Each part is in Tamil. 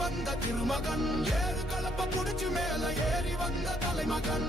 வந்த திருமகன். ஏறு கலப்ப புடிச்சு மேல ஏறி வந்த தலைமகன்.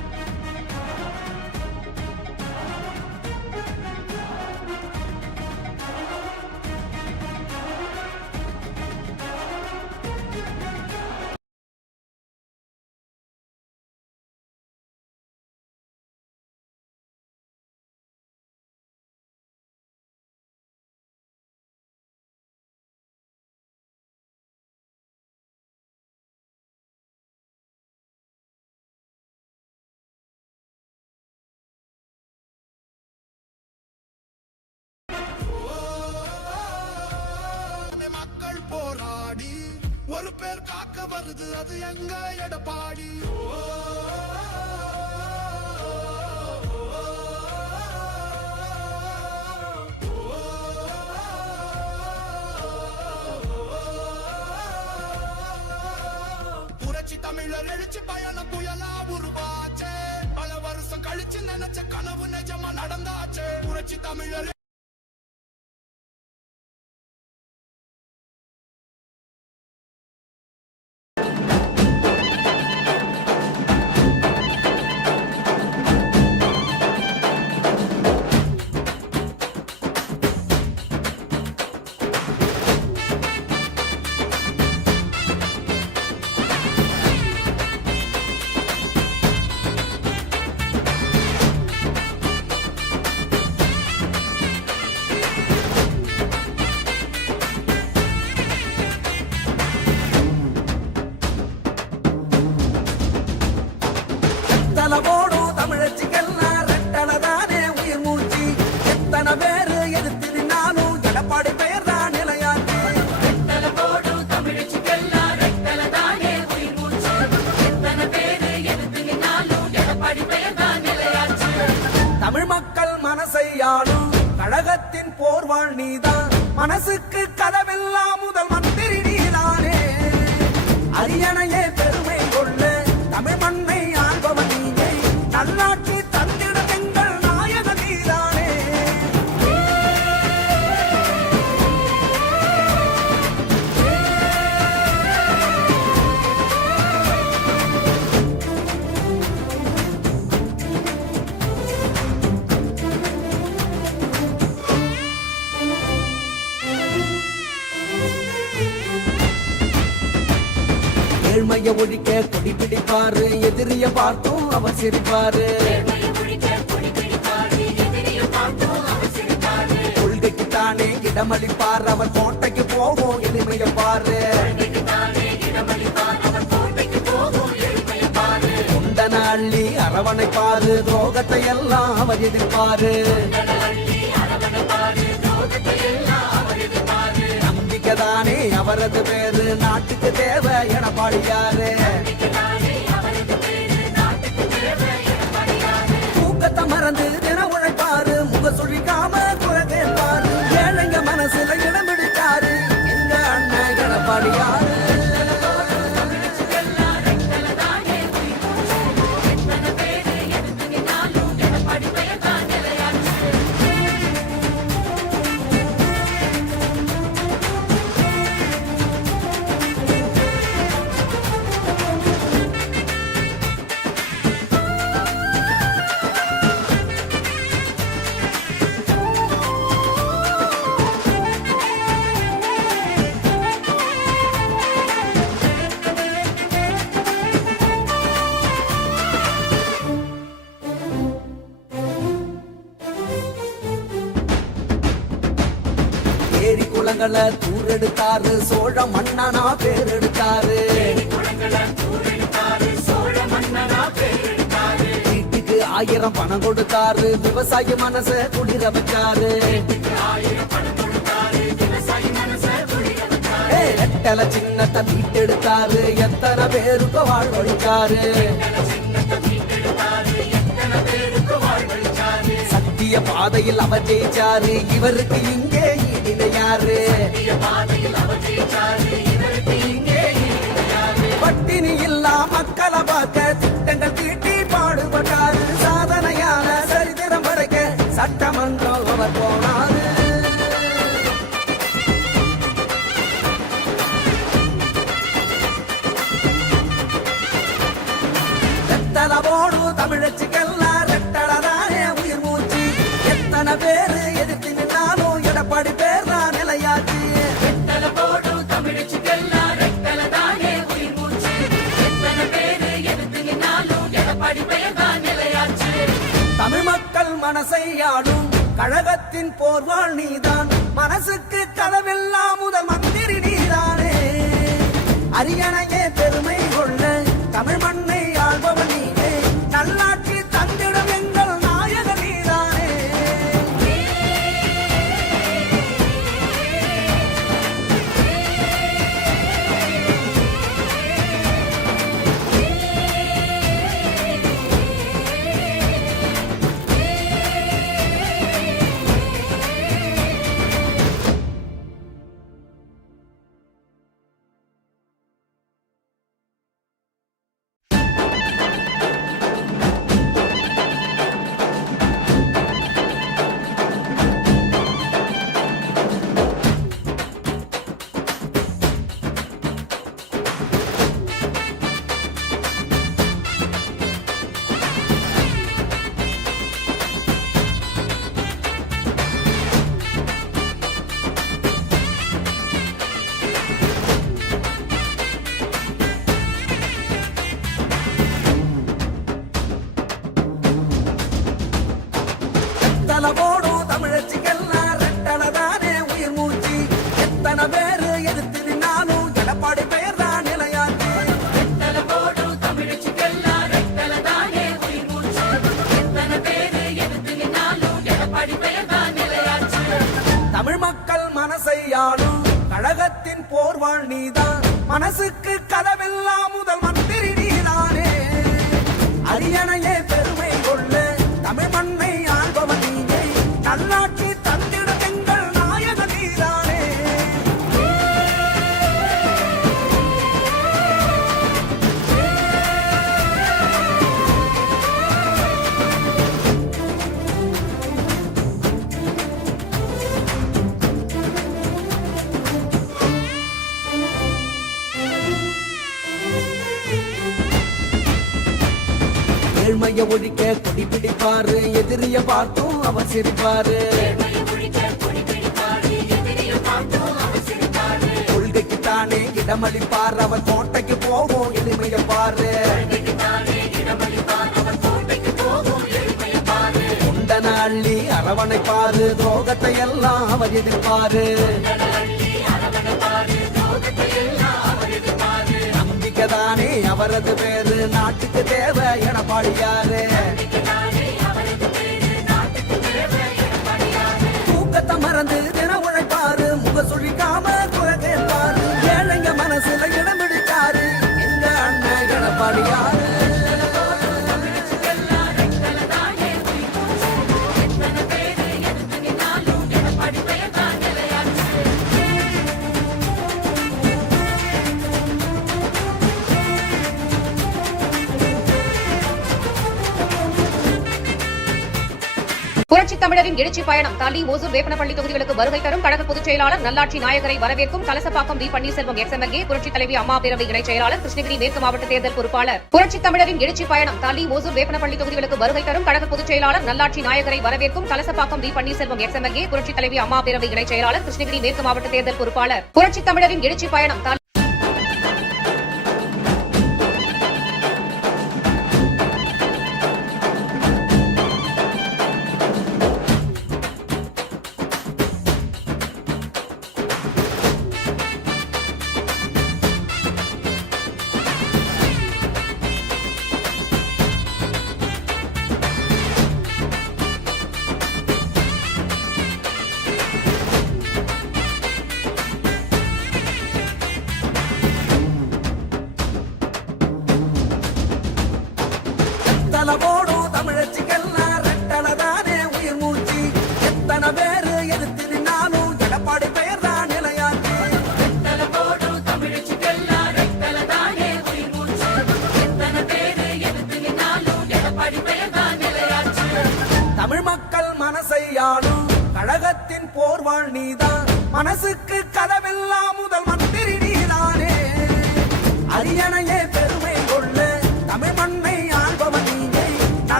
ஒரு பேர் காக்க வருது அது எங்க எடப்பாடி? புரட்சி தமிழர் எழுச்சி பயணம் புயலா உருவாச்சே. பல வருஷம் கழிச்சு நினைச்ச கனவு நிஜமா நடந்தாச்சே. புரட்சி தமிழர் ஏழ்மைய ஒழிக்க கொடி பிடிப்பாரு எதிரிய பார்த்தும் அவர் சிரிப்பாரு கொள்கைக்கு தானே இடமளிப்பார் அவர் கோட்டைக்கு போவோம் எளிமைய பாரு கொள்கைக்குத்தானே போகும் பாரு. அள்ளி அரவணைப்பாரு துரோகத்தை எல்லாம் அவர் எதிர்ப்பாரு நம்பிக்கைதானே அவரது பேரு நாட்டுக்கு தேவை எடப்பாடியாரு குளங்களை தூரெடுத்தாரு சோழ மன்னனா பேரெடுத்தாரு. வீட்டுக்கு ஆயிரம் பணம் கொடுத்தாரு. விவசாய மனச குளிர வச்சாரு. எட்டல சின்னத்தை வீட்டெடுத்தாரு எத்தனை பேருக்கு வாழ்வழிச்சாரு. சத்திய பாதையில் அவர் ஜெயிச்சாரு. இவருக்கு இங்கே விளையாடும் கழகத்தின் போர்வாள் நீதான். மனசுக்கு கதவெல்லாம் முதல் மந்திரி நீதானே. அரியணையே பெருமை கொள்ள தமிழ் மண்ணு ஏழ்மைய ஒழிக்க கொடி பிடிப்பாரு. எதிரிய பார்த்தும் அவர் சிரிப்பாரு. கொள்கைக்கு தானே இடமளிப்பார். அவர் கோட்டைக்கு போவோம் எளிமைய பாரு. குண்டன அள்ளி அரவணைப்பாரு துரோகத்தை எல்லாம் அவர் எதிர்ப்பாரு. தானே அவரது பேரு? நாட்டுக்கு தேவை எடப்பாடியாரு தூக்கத்தை மறந்து தின உழைப்பாரு. முக சுழிக்காம தமிழரின் எழுச்சி பயணம் தளி ஓசூர் வேப்பனப்பள்ளி தொகுதிகளுக்கு வருகை தரும் கழக பொதுச் செயலாளர் நல்லாட்சி நாயகரை வரவேற்கும் கலசப்பாக்கம் வி பன்னீர்செல்வம் எக்ஸ்எம்எல்ஏ புரட்சி தலைவி அம்மா பேரவை இணைச் செயலாளர் கிருஷ்ணகிரி மேற்கு மாவட்ட தேர்தல் பொறுப்பாளர். புரட்சி தமிழரின் எழுச்சி பயணம் தளி ஓசூர் வேப்பனப்பள்ளி தொகுதிகளுக்கு வருகை தரும் கழக பொதுச் செயலாளர் நல்லாட்சி நாயகரை வரவேற்கும் கலசப்பாக்கம் வி பன்னீர்செல்வம் எக்ஸ்எம்எல்ஏ புரட்சி தலைவி அம்மா பேரவை இணைச் செயலாளர் கிருஷ்ணகிரி மேற்கு மாவட்ட தேர்தல் பொறுப்பாளர். புரட்சி தமிழரின் எழுச்சி பயணம்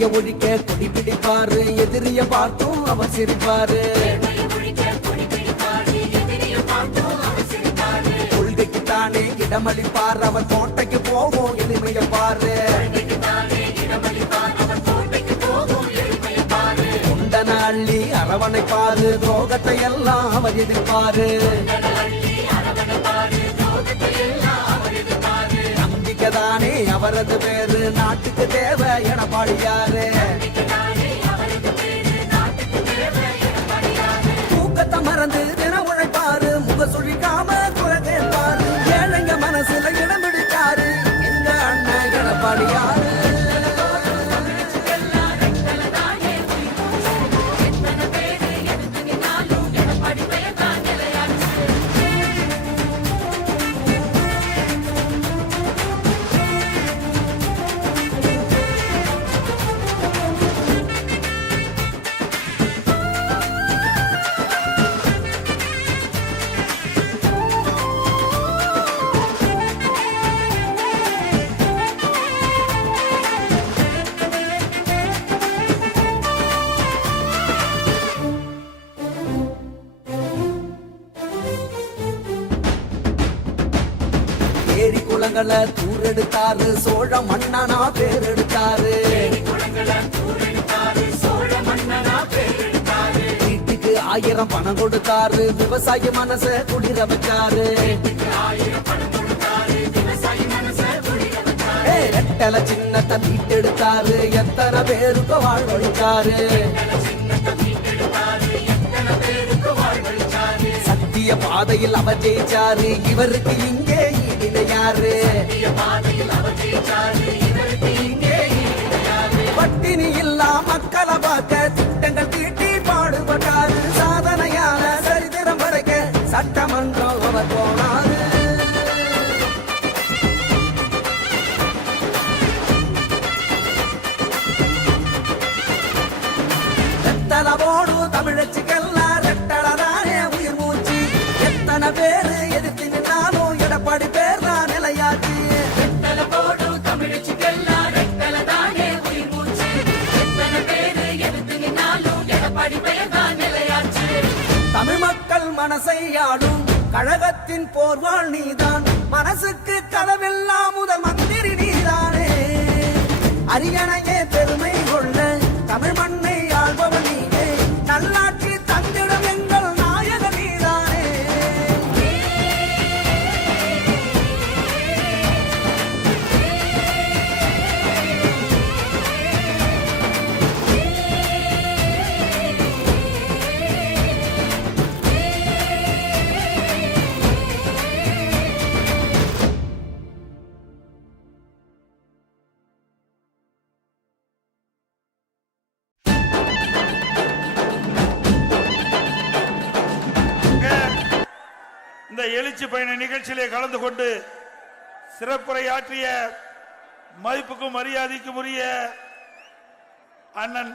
ஏழ்மைய ஒழிக்க கொடி பிடிப்பாரு எதிரிய பார்த்தும் அவர் சிரிப்பாரு கொள்கைக்கு தானே இடமளிப்பார் அவர் கோட்டைக்கு போவோம் எளிமைய பாரு போகும் பாரு. குண்டன அள்ளி எல்லாம் அவர் எதிர்ப்பாரு அள்ளி அரவணைப்பாரு, துரோகத்தை எல்லாம் அவர் எதிர்ப்பாரு. நம்பிக்கைதானே அவரது பேரு நாட்டுக்கு தேவை. எடப்பாடியாரு குளங்களை தூரெடுத்தாரு சோழ மன்னனா பேரெடுத்தாரு. வீட்டுக்கு ஆயிரம் பணம் கொடுத்தாரு. விவசாய மனச குளிர வச்சாரு. ஏய், ரெட்டல சின்னத்தை மீட்டெடுத்தாரு. எத்தனை பேருக்கு வாழ்வழிச்சாரு சத்திய பாதையில் அவர் ஜெயிச்சாரு. இவருக்கு இங்க ஈடினையாரு பட்டினி கழகத்தின் போர்வாள் நீதான். மனசுக்கு கதவெல்லாம் முதல் மந்திரி நீதானே. அரியணைய இந்த எழுச்சி பயண நிகழ்ச்சியிலே கலந்து கொண்டு சிறப்புரையாற்றிய மதிப்புக்கும் மரியாதைக்கும் உரிய அண்ணன்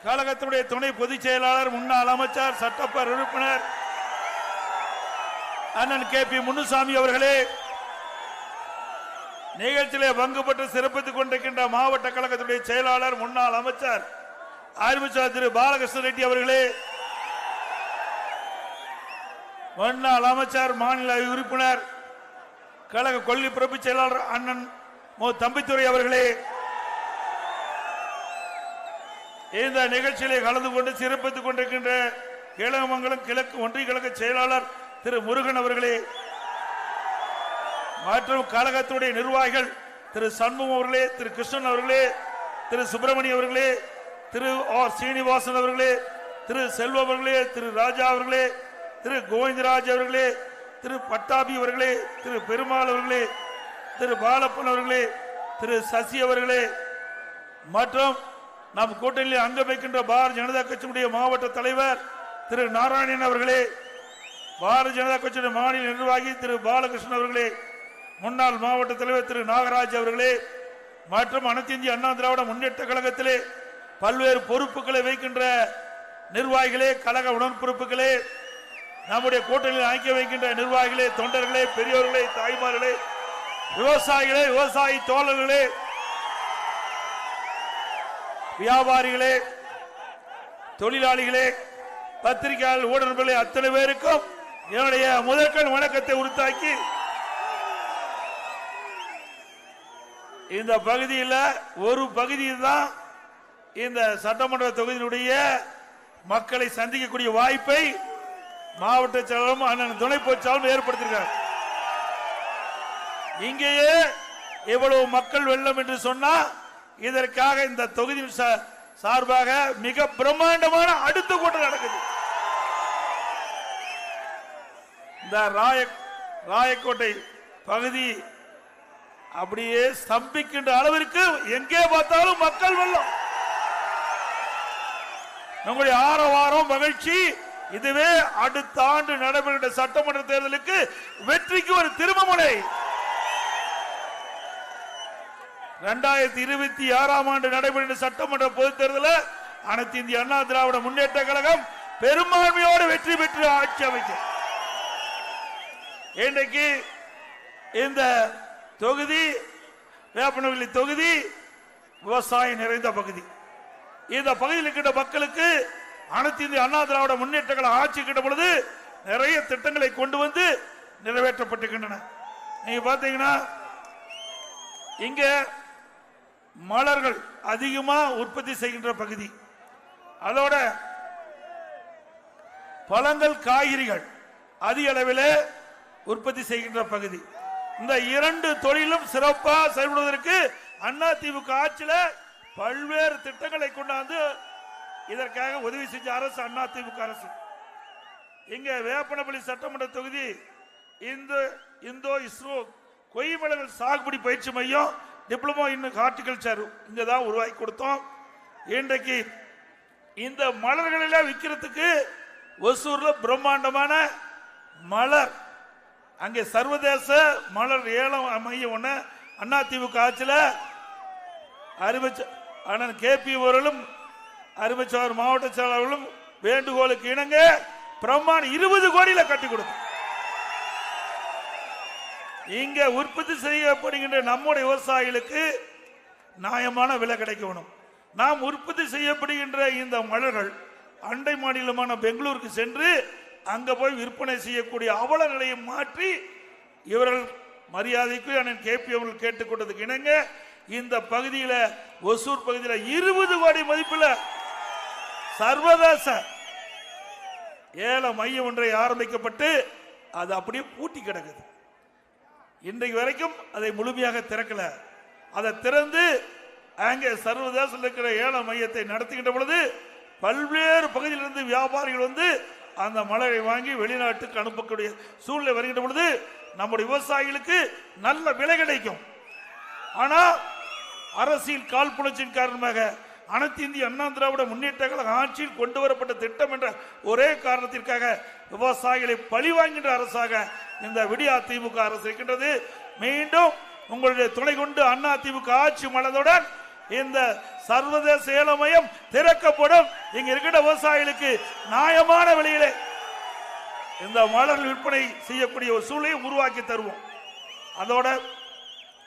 கழகத்தினுடைய துணை பொதுச் செயலாளர் முன்னாள் அமைச்சர் சட்டப்பேர் உறுப்பினர் அண்ணன் கே பி முனுசாமி அவர்களே நிகழ்ச்சியிலே பங்குபட்டு சிறப்பித்துக் கொண்டிருக்கின்ற மாவட்ட கழகத்துடைய செயலாளர் முன்னாள் அமைச்சர் ஆர்மிச்சார் திரு பாலகிருஷ்ண ரெட்டி அவர்களே முன்னாள் அமைச்சர் மாநில உறுப்பினர் கழக கொல்லி பிறப்பு செயலாளர் அண்ணன் மு. தம்பித்துறை அவர்களே இந்த நிகழ்ச்சியிலே கலந்து கொண்டு சிறப்பித்துக் கொண்டிருக்கின்ற இளமங்கலம் கிழக்கு ஒன்றிய கழக செயலாளர் திரு முருகன் அவர்களே மற்றும் கழகத்துடைய நிர்வாகிகள் திரு சண்முகம் அவர்களே திரு கிருஷ்ணன் அவர்களே திரு சுப்பிரமணியம் அவர்களே திரு ஆர். சீனிவாசன் அவர்களே திரு செல்வம் அவர்களே திரு ராஜா அவர்களே திரு கோவிந்தராஜ் அவர்களே திரு பட்டாபி அவர்களே திரு பெருமாள் அவர்களே திரு பாலப்பன் அவர்களே திரு சசி அவர்களே மற்றும் நம் கூட்டணியில் அங்கம் வைக்கின்ற பாரதிய ஜனதா கட்சியினுடைய மாவட்ட தலைவர் திரு நாராயணன் அவர்களே பாரதிய ஜனதா கட்சியுடைய மாநில நிர்வாகி திரு பாலகிருஷ்ணன் அவர்களே முன்னாள் மாவட்ட தலைவர் திரு நாகராஜ் அவர்களே மற்றும் அனைத்து இந்திய அண்ணா திராவிட முன்னேற்ற கழகத்திலே பல்வேறு பொறுப்புகளை வைக்கின்ற நிர்வாகிகளே கழக உடன்பொறுப்புகளே நம்முடைய கூட்டணியில் ஐக்கிய வைக்கின்ற நிர்வாகிகளே தொண்டர்களே பெரியோர்களே தாய்மார்களே விவசாயிகளே விவசாயி தோழர்களே வியாபாரிகளே தொழிலாளிகளே பத்திரிகையாளர் ஊடகங்களே அத்தனை பேருக்கும் என்னுடைய முதற்கண் வணக்கத்தை உறுத்தாக்கி இந்த பகுதியில் ஒரு பகுதியில் தான் இந்த சட்டமன்ற தொகுதியினுடைய மக்களை சந்திக்கக்கூடிய வாய்ப்பை மாவட்ட செயலாளரும் அண்ணன் துணை பொதுச்சாலும் ஏற்படுத்தியிருக்கார் இங்கேயே இவ்வளவு மக்கள் வெள்ளம் என்று சொன்னா இதற்காக இந்த தொகுதி சார்பாக மிக பிரம்மாண்டமான அடுத்த கூட்டம் நடக்குது. இந்த ராய ராயக்கோட்டை பகுதி அப்படியே ஸ்தம்பிக்கின்ற அளவிற்கு எங்கே பார்த்தாலும் மக்கள் வெள்ளம். நம்முடைய ஆரவாரம் மகிழ்ச்சி இதுவே அடுத்த ஆண்டு நடைபெறுகின்ற சட்டமன்ற தேர்தலுக்கு வெற்றிக்கு ஒரு திருமமுனை இரண்டாயிரத்தி இருபத்தி ஆறாம் ஆண்டு நடைபெறுகின்ற சட்டமன்ற பொதுத் தேர்தலில் அனைத்து இந்திய அண்ணா திராவிட முன்னேற்ற கழகம் பெரும்பான்மையோடு வெற்றி பெற்று ஆட்சி அமைக்கும் இன்றைக்கு இந்த தொகுதி வேப்பனவல்லி தொகுதி விவசாயம் நிறைந்த பகுதி. இந்த பகுதியில் இருக்கின்ற மக்களுக்கு அனைத்து இந்திய அண்ணா திராவிட முன்னேற்ற கழக ஆட்சி கிட்ட பொழுது நிறைய திட்டங்களை கொண்டு வந்து நிறைவேற்றப்பட்டிருக்கின்றன. நீங்க பாத்தீங்கன்னா இங்க மலர்கள் அதிகமா உற்பத்தி செய்கின்ற பகுதி. அதோட பழங்கள் காய்கறிகள் அதிக அளவில் உற்பத்தி செய்கின்ற பகுதி. இந்த இரண்டு தொழிலும் சிறப்பாக செயல்படுவதற்கு அண்ணா திமுக ஆட்சியில பல்வேறு திட்டங்களை கொண்டாந்து இதற்காக உதவி செஞ்ச அரசு அண்ணா திமுக அரசு. இங்க வேப்பனப்பள்ளி சட்டமன்ற தொகுதி இந்து இந்தோ இஸ்ரோ கொய்மலங்கள் சாகுபடி பயிற்சி மையம் டிப்ளமோ இன்னும் ஹார்டிகல்ச்சர் இங்கே தான் உருவாக்கி கொடுத்தோம். இன்றைக்கு இந்த மலர்களெல்லாம் விற்கிறதுக்கு ஒசூர்ல பிரம்மாண்டமான மலர். அங்கே சர்வதேச மலர் ஏலம் மையம் ஒன்று அண்ணா ஆட்சியில். அறிவிச்ச அண்ணன் கே பி அவர்களும் அறிவிச்சவர் மாவட்ட செயலாளர்களும் வேண்டுகோளுக்கு இணங்க பிரம்மாண்ட இருபது கோடியில கட்டி கொடுத்தோம். இங்க உற்பத்தி செய்யப்படுகின்ற நம்முடைய விவசாயிகளுக்கு நியாயமான விலை கிடைக்கணும். நாம் உற்பத்தி செய்யப்படுகின்ற இந்த மலர்கள் அண்டை மாநிலமான பெங்களூருக்கு சென்று அங்க போய் விற்பனை செய்யக்கூடிய அவல நிலையை மாற்றி இவர்கள் மரியாதைக்கு அண்ணன் கேபி அவர்கள் கேட்டுக்கொண்டதுக்கு இணங்க இந்த பகுதியில் ஒசூர் பகுதியில் இருபது கோடி மதிப்பில் சர்வதேச ஏல மையம் ஒன்றை ஆரம்பிக்கப்பட்டு அது அப்படியே பூட்டி கிடக்குது. இன்றைக்கு வரைக்கும் அதை முழுமையாக திறக்கல. அதை திறந்து அங்கே சர்வதேசத்தில் இருக்கிற ஏல மையத்தை நடத்துகின்ற பொழுது பல்வேறு பகுதியிலிருந்து வியாபாரிகள் வந்து அந்த மலரை வாங்கி வெளிநாட்டுக்கு அனுப்பக்கூடிய சூழ்நிலை வருகின்ற பொழுது நம்முடைய விவசாயிகளுக்கு நல்ல விலை கிடைக்கும். ஆனால் அரசியல் காழ்ப்புணர்ச்சியின் காரணமாக அனைத்து இந்திய அண்ணா திராவிட முன்னேற்ற கழக ஆட்சியில் கொண்டு வரப்பட்ட திட்டம் என்ற ஒரே காரணத்திற்காக விவசாயிகளை பழிவாங்கின்ற அரசாக இந்த விடியா திமுக அரசு இருக்கின்றது. மீண்டும் உங்களுடைய துணை கொண்டு அண்ணா திமுக ஆட்சி மலர்ந்தவுடன் இந்த சர்வதேச ஏலமயம் திறக்கப்படும். இங்க இருக்கின்ற விவசாயிகளுக்கு நியாயமான விலையிலே இந்த மலர் விற்பனை செய்யக்கூடிய ஒரு சூழலை உருவாக்கி தருவோம். அதோட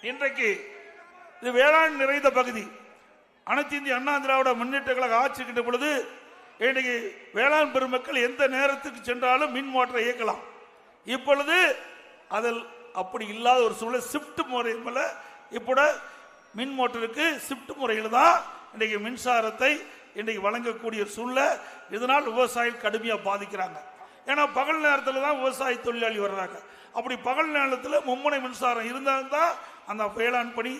இன்றைக்கு இது வேளாண் நிறைந்த பகுதி. அனைத்து இந்திய அண்ணா திராவிட முன்னேற்ற கழக ஆட்சி பொழுது இன்னைக்கு வேளாண் பெருமக்கள் எந்த நேரத்துக்கு சென்றாலும் மின் மோட்டரை இயக்கலாம். இப்பொழுது அதில் அப்படி இல்லாத ஒரு சூழல் ஷிஃப்ட் முறை மேல இப்போ மின் மோட்டருக்கு ஷிஃப்ட் முறையில் தான் இன்றைக்கு மின்சாரத்தை இன்றைக்கு வழங்கக்கூடிய சூழ்நிலை. இதனால் விவசாயிகள் கடுமையாக பாதிக்கிறாங்க. ஏன்னா பகல் நேரத்தில் தான் விவசாய தொழிலாளி வர்றாங்க. அப்படி பகல் நேரத்தில் மும்முனை மின்சாரம் இருந்தால் தான் அந்த வேளாண் பணி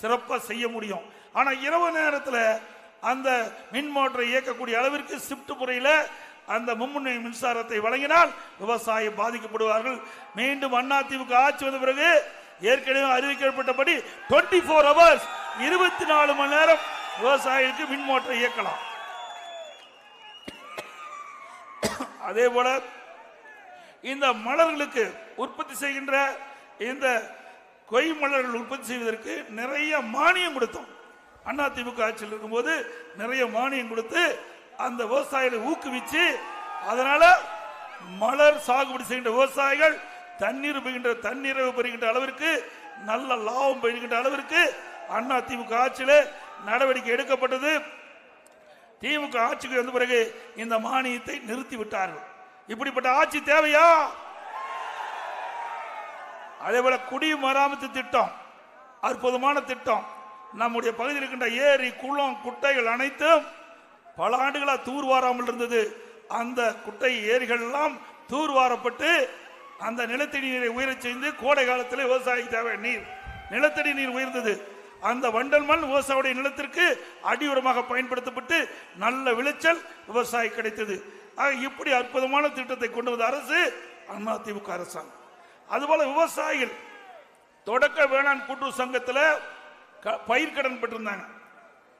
சிறப்பாக செய்ய முடியும். ஆனால் இரவு நேரத்தில் அந்த மின் மோட்டரை இயக்கக்கூடிய அளவிற்கு ஷிஃப்ட் முறையில் அந்த மும்முனை மின்சாரத்தை வழங்கினால் விவசாயம் பாதிக்கப்படுவார்கள். மீண்டும் அதிமுக ஆட்சி வந்த பிறகு ஏற்கனவே அறிவிக்கப்பட்டபடி 24 ஃபோர் ஹவர்ஸ் இருபத்தி நாலு மணி நேரம் விவசாயிகளுக்கு மின் மோட்டரை இயக்கலாம். அதே போல இந்த மலர்களுக்கு உற்பத்தி செய்கின்ற இந்த கொய் மலர்கள் உற்பத்தி செய்வதற்கு நிறைய மானியம் கொடுத்தோம். அண்ணா திமுக ஆட்சியில் இருக்கும்போது நிறைய மானியம் கொடுத்து அந்த விவசாயிகளை ஊக்குவிச்சு அதனால மலர் சாகுபடி செய்கின்ற விவசாயிகள் தண்ணீர் பெறுகின்ற தண்ணீரை பெறுகின்ற அளவிற்கு நல்ல லாபம் பெறுகின்ற அளவிற்கு அண்ணா திமுக ஆட்சியில் நடவடிக்கை எடுக்கப்பட்டது. திமுக ஆட்சிக்கு வந்த பிறகு இந்த மானியத்தை நிறுத்தி விட்டார்கள். இப்படிப்பட்ட ஆட்சி தேவையா? அதே போல குடிமராமத்து திட்டம் அற்புதமான திட்டம். நம்முடைய பகுதியில் இருக்கின்ற ஏரி குளம் குட்டைகள் அனைத்தும் பல ஆண்டுகளாக தூர்வாராமல் இருந்தது. அந்த குட்டை ஏரிகள் எல்லாம் தூர்வாரப்பட்டு அந்த நிலத்தடி நீரை உயரச் செய்து கோடை காலத்தில் விவசாயிக்கு தேவை நீர். நிலத்தடி நீர் உயர்ந்தது. அந்த வண்டல் மண் விவசாயுடைய நிலத்திற்கு அடியுரமாக பயன்படுத்தப்பட்டு நல்ல விளைச்சல் விவசாயி கிடைத்தது. ஆக இப்படி அற்புதமான திட்டத்தை கொண்டு வந்த அரசு அதிமுக அரசாங்கம். அதுபோல விவசாயிகள் தொடக்க வேளாண் கூட்டுறவு சங்கத்தில் க- பயிர்க்கடன் பெற்றிருந்தாங்க.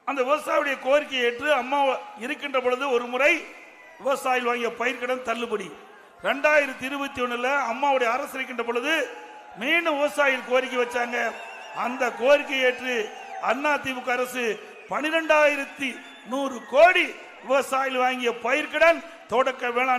அந்த விவசாயியுடைய கோரிக்கையை ஏற்று அம்மா இருக்கின்ற பொழுது ஒரு முறை விவசாயிகள் வாங்கிய பயிர்கடன் தள்ளுபடி. ரெண்டாயிரத்தி இருபத்தி ஒண்ணுல அம்மாவுடைய அரசு இருக்கின்ற பொழுது மீண்டும் விவசாயிகள் கோரிக்கை வச்சாங்க. அந்த கோரிக்கை ஏற்று அண்ணா திமுக அரசு பனிரெண்டாயிரத்தி நூறு கோடி விவசாயிகள் வாங்கிய பயிர்கடன் தொடக்க வேளாண்